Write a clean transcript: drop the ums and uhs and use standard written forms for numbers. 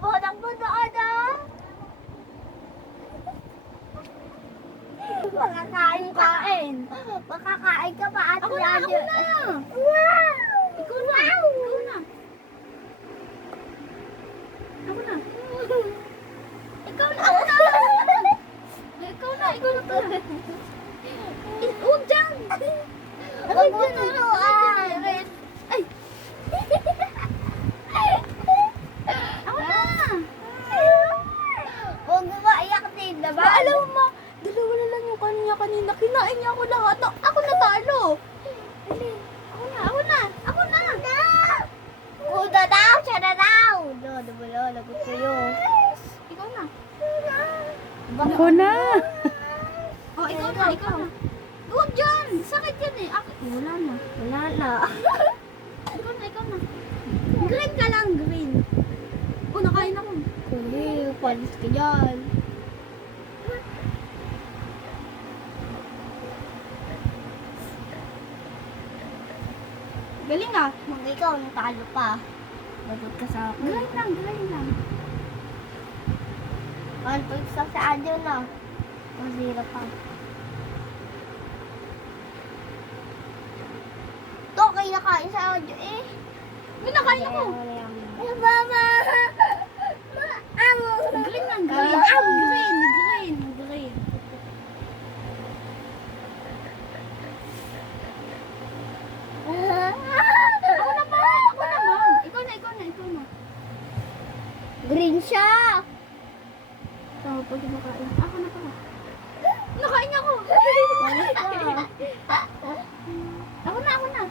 Takbo doon ah. Makakain. Makakain ka pa ate. Ako na! Wow! Ikaw na! Ikaw na! Ikaw na! Ako na! Ikaw na! Ikaw na pala! Huwag dyan! Huwag mo turuan. Ay! Ako na! Huwag mo maiyak din naman. Alam mo, dalawa na lang yung kanya kanina. Kinain niya ako lahat. Ako natalo! Ako na! Una daw, siya na daw. No, lagot kayo. Ikaw na! Ako na. Oh, ikaw na! Huwag dyan! Sakit yan eh! Wala na. Wala na. Ikaw na. Green ka lang, green. Oh, nakain ako. Kundi, palis ka dyan. Galing ah. Mag ikaw, natalo pa. Lagot ka sa akin. Galing lang. 1 point sa adyo na. Masira pa. To, kayo nakain sa audio eh. May nakain ako. Ay, mama! Green lang, green. Ako naman. Ikaw na. Green siya! Tawag pag nakain. Ako na pala. Nakain ako. Palis ka. Ako na.